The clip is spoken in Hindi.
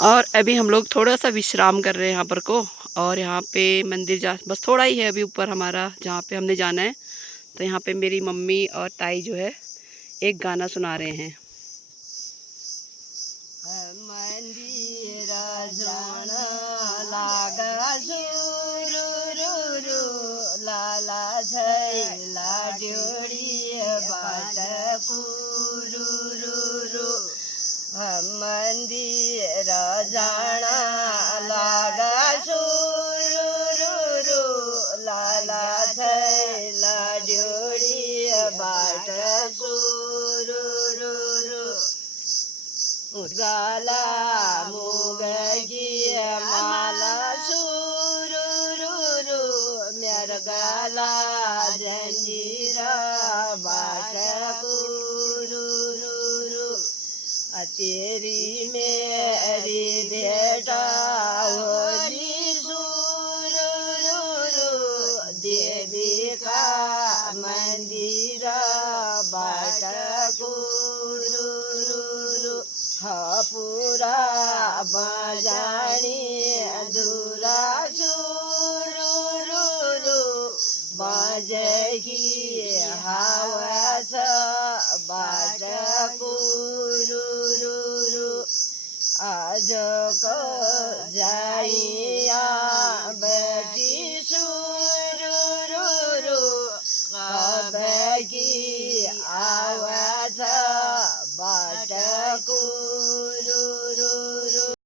और अभी हम लोग थोड़ा सा विश्राम कर रहे हैं यहाँ पर को। और यहाँ पे मंदिर जा बस थोड़ा ही है अभी ऊपर हमारा जहाँ पे हमने जाना है। तो यहाँ पे मेरी मम्मी और ताई जो है एक गाना सुना रहे हैं। मंदिर जाना लागा लाला झैला जोड़ी बाट मंदिर जाना लागा लाला झैला जोड़ी बाट गाला मुगी माला मेर गाला जंजीरा बाट तेरी मेरी बेटा होली देवी का मंदिर बाट पूरा बजानी अधूरा बजेगी हवास बाट आज को जाई